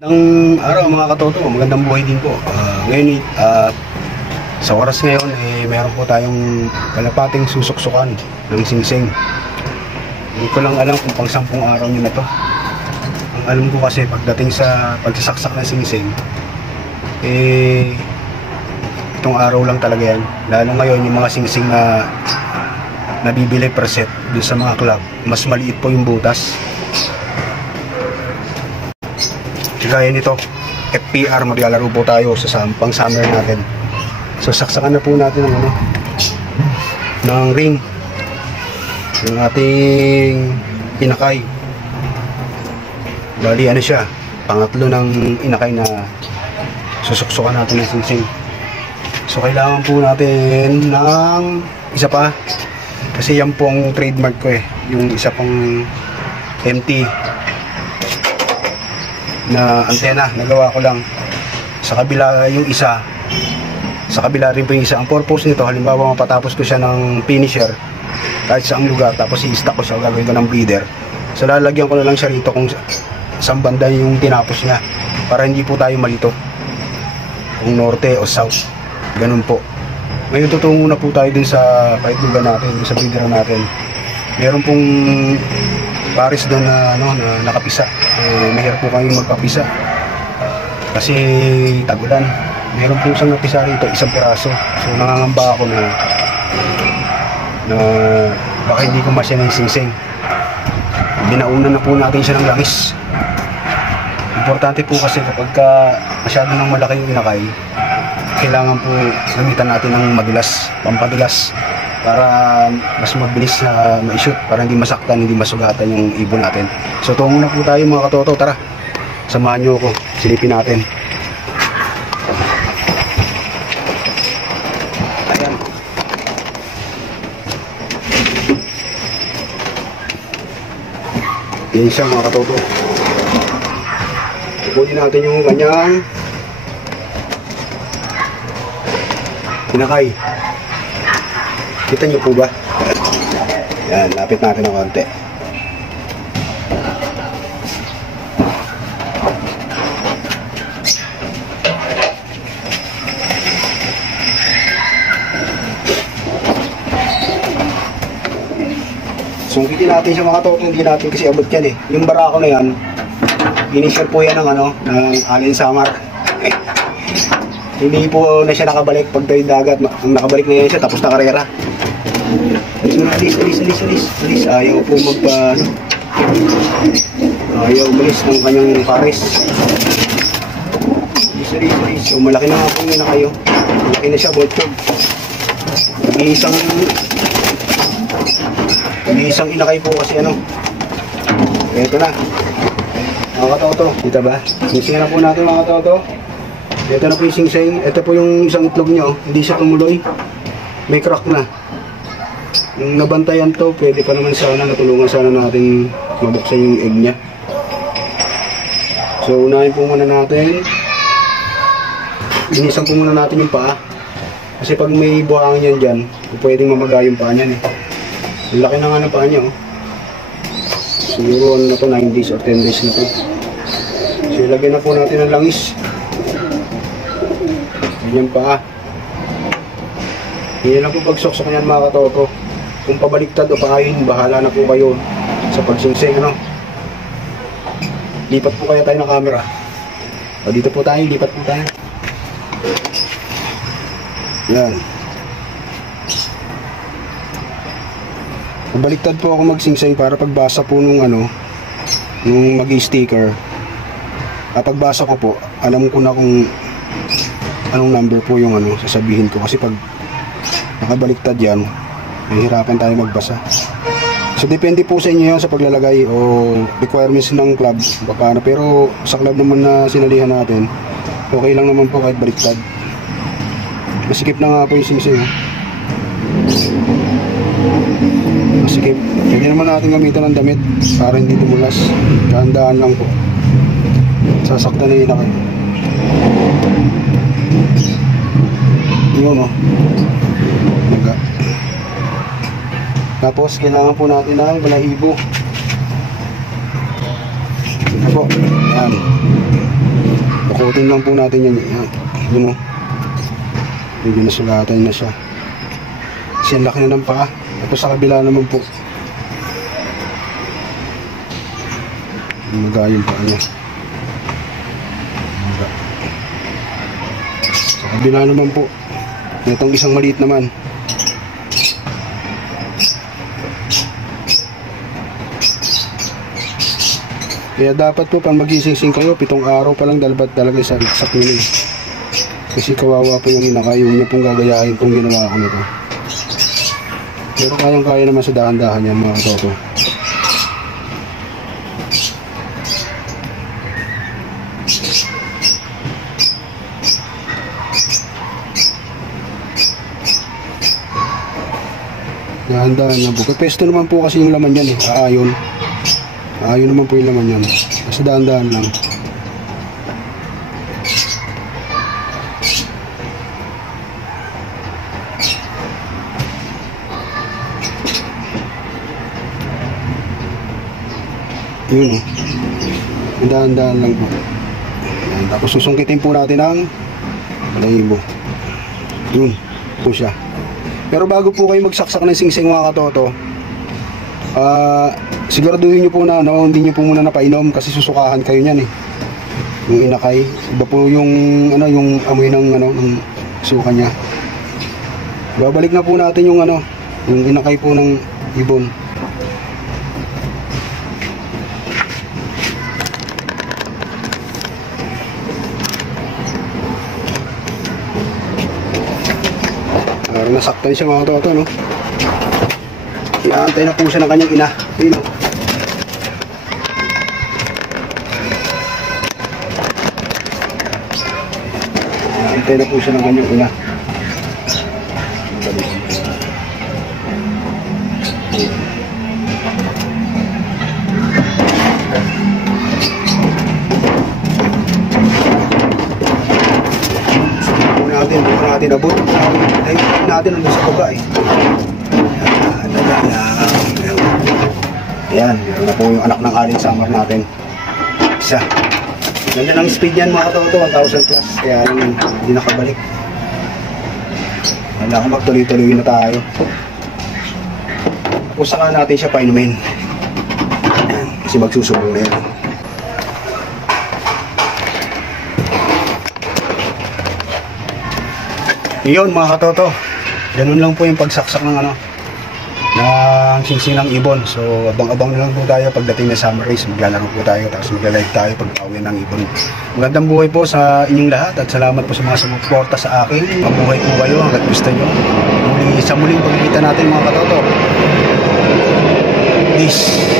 Ng araw mga katoto, magandang buhay din po. Ngayon sa oras ngayon meron po tayong kalapating susuksukan ng singsing. Hindi ko lang alam kung pang 10 araw nyo na to. Ang alam ko kasi pagdating sa pagsasaksak ng singsing, itong araw lang talaga yan. Lalo ngayon yung mga singsing na nabibili per set dun sa mga club, mas maliit po yung butas. Gaya nito, FPR, maglalaro po tayo sa pang summer natin. So saksakan na po natin ng ring ng ating inakay. Bali ano siya, pangatlo ng inakay na susuksukan natin ng singsing. So kailangan po natin ng isa pa, kasi yan po ang trademark ko yung isa pang empty na antena, nagawa ko lang. Sa kabila yung isa, sa kabila rin po yung isa. Ang purpose nito, halimbawa mapatapos ko siya ng finisher kahit saang lugar, tapos i-stack ko siya, gagawin ko ng bleeder, so lalagyan ko na lang siya rito kung saan banda yung tinapos niya, para hindi po tayo malito kung norte o south, ganun po. Ngayon tutungo na po tayo dun sa kahit lugar natin, dun sa bleeder natin. Meron pong pares doon na nakapisa. Mahirap po kayong magpapisa kasi tagulan. Meron po isang napisa rito, isang piraso. So nangangamba ako na baka hindi ko masya ng singsing. Binaunan na po natin siya ng langis. Importante po kasi kapag masyado ng malaki yung inakay, kailangan po gamitan natin ng madulas, pampadulas, para mas mabilis na ma-shoot, para hindi masaktan, hindi masugatan yung ibon natin. So tungo na po tayo mga katoto, tara, samahan nyo ako, silipin natin. Ayan. Yan siya mga katoto. Ipunin natin yung kanyang inakay. Kita nyo po ba? Yan, lapit natin ng konti. Sungkitin natin siya mga toto, hindi natin kasi abot yan Yung barako na yan, initial po yan ng alien samar. Hindi po na siya nakabalik pag tayo dagat. Ang nakabalik na yan siya, tapos na karera. Alis. Ayaw po ayaw umalis ng kanyang pares. Alis. So malaki na nga po yun na kayo. Malaki na siya, botchog. Isang inakay po kasi Ito na. Mga katoto, kita ba? Singsingan na po natin mga katoto. Ito na po yung singsing. Ito po yung isang itlog nyo. Hindi siya tumuloy. May crack na. Yung nabantayan to, pwede pa naman sana, natulungan sana natin mabuksan yung egg niya. So unahin po muna natin. Inisan po muna natin yung paa. Kasi pag may buhangin yan dyan, pwedeng mamaga yung paa niyan Ang laki na nga ng paa niya Siguro na to, 9 days or 10 days na to. So ilagay na po natin ang langis. Ganyan paa. Hindi lang po pagsuksok niyan mga katoto. Kung pabaliktad o paayin, bahala na po kayo sa pagsingsing Lipat po kaya tayo ng camera. O dito po tayo, lipat po tayo. Yan. Pabaliktad po ako magsingsing para pagbasa po nung mag-sticker. Pagbasa ko po, alam ko na kung anong number po yung sasabihin ko. Kasi pag nakabaliktad yan, mahihirapan tayo magbasa. So depende po sa inyo yan sa paglalagay o requirements ng club. Pero sa club naman na sinalihan natin, okay lang naman po kahit baliktad. Masikip na nga po yung singsing Masikip. Pwede naman natin gamitan ng damit para hindi tumulas. Dahan-dahan lang po. Sasaktan na yun ako. Yun Naga. Tapos kailangan po natin ng balahibo. Ito po. Yan. Suotin lang po natin yan. Yun o. Medyo nasulatan na siya. Kasi ang laki na ng paa. Ito sa kabila naman po. Maga yung paa niya. Maga. Sa kabila naman po. Itong isang maliit naman. Kaya dapat po pag magising kayo, 7 araw pa lang dalbat talaga sa kunin. Kasi kawawa po yung inaka, yung niya pong gagayahin kung ginawa ko nito. Pero kayang-kaya naman sa dahan-dahan yan mga katoto. Dahan-dahan lang po. Pesto naman po kasi yung laman yan eh, aayon. Ayun naman po yung laman yan. Kasi dahan-dahan lang. Yun o. Dahan-dahan lang po. Ayan. Tapos susungkitin po natin ang balahibo. Yun po siya. Pero bago po kayo magsaksak ng singsing mga katoto, siguraduhin nyo po na hindi nyo po muna napainom kasi susukahan kayo nyan eh. Yung inakay, iba po yung yung amoy ng ng suka niya. Babalik na po natin yung yung inakay po ng ibon. Parang nasaktan siya mga toto, no? Iantay na po siya ng kanyang ina. Ayun o. Iantay na po siya ng kanyang ina. Bukan natin abot. Dahil natin ang sa baba eh. Ayan, meron na po yung anak ng Alin Summer natin. Isa. Ganyan ang speed yan mga katoto, 1,000 plus. Kaya hindi nakabalik. Kailangan magtuloy-tuloy na tayo. Tapos saka natin siya painumin. Ayan, kasi magsusubong na yan. Iyon mga katoto. Ganun lang po yung pagsaksak ng ng singsing ng ibon. So abang-abang na lang po tayo pagdating na summer race. Maglalaro po tayo, tapos magla-live tayo pag pauwi ng ibon. Magandang buhay po sa inyong lahat at salamat po sa mga sumuporta sa akin. Mabuhay po kayo hanggat gusto nyo. Sa muling pagkikita natin mga katoto. Peace.